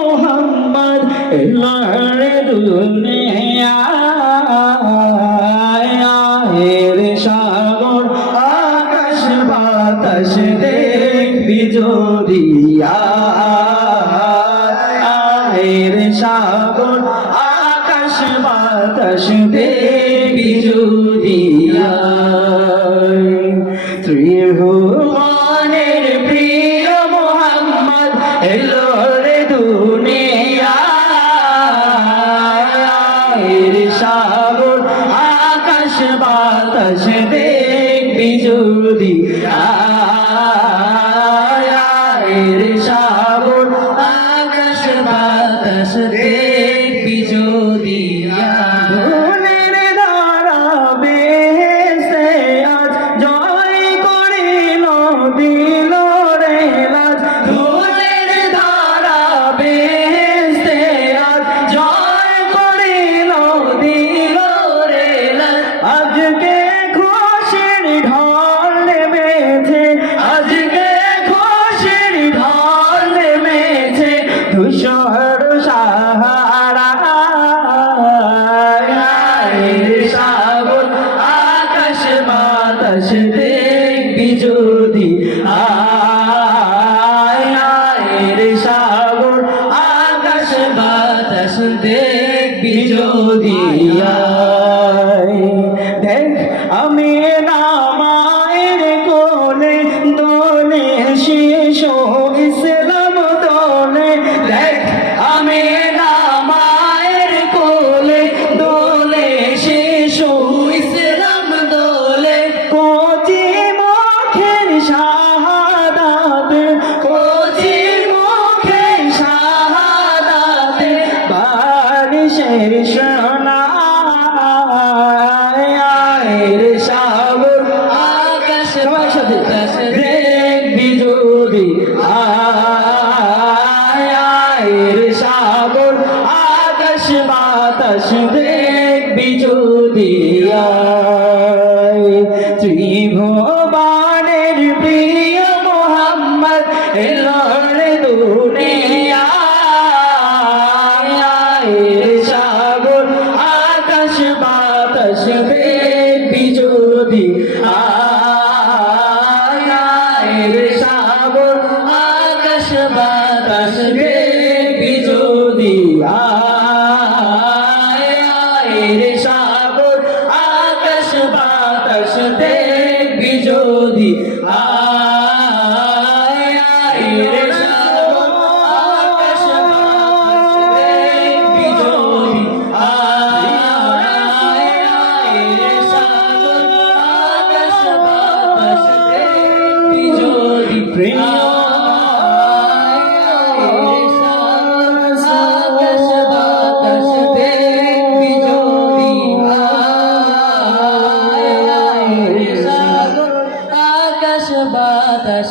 মোহাম্মদ এলারে দুনিয়ার সাগর আকাশ বাতাস দেখবি জড়িয়া সাগর আকাশ বাতাস দেখবি জড়িয়া ত্রিভুবনের প্রিয় মোহাম্মদ এলো রে দুনিয়ার সাগর আকাশ বাতাস দেখবি জড়িয়া সাগর আকাশ বাতাস দেখবি জড়িয়া ভুলের ধারা বেহেশতে আজ জয় করিল দিল রে লাজ ভুলের ধারা বেহেশতে আজ জয় করিল দিল রে লাজ আজকে খুশির ঢল নেমেছে আজকে খুশির ঢল নেমেছে ধূসর সাহারা সাগর আকাশ বাতাস দেখবি যদি সাগর আকাশ বাতাস দেখবি যদি দেখ আমি না মায়ের কোলে দোলে শিশু ইসলাম দোলে দেখ আমি না মায়ের কোলে দোলে শিশু ইসলাম দোলে কোচি মুখের শাহাদাত কোচি মুখের শাহাদাত বারিশের সোনা সাগর আকাশ বাতাস দেখবি যদি সাগর আকাশ বাতাস দেখবি যদি ত্রিভুবনের প্রিয় মোহাম্মদ এলো রে দুনিয়ার সাগর আকাশ বাতাস দেখবি যদি সাগর আকাশ বাতাস দেখবি যদি সাগর আকাশ বাতাস দেখবি যদি প্রিয় আকাশ বাতাস দেখবি যদি সাগর আকাশ বাতাস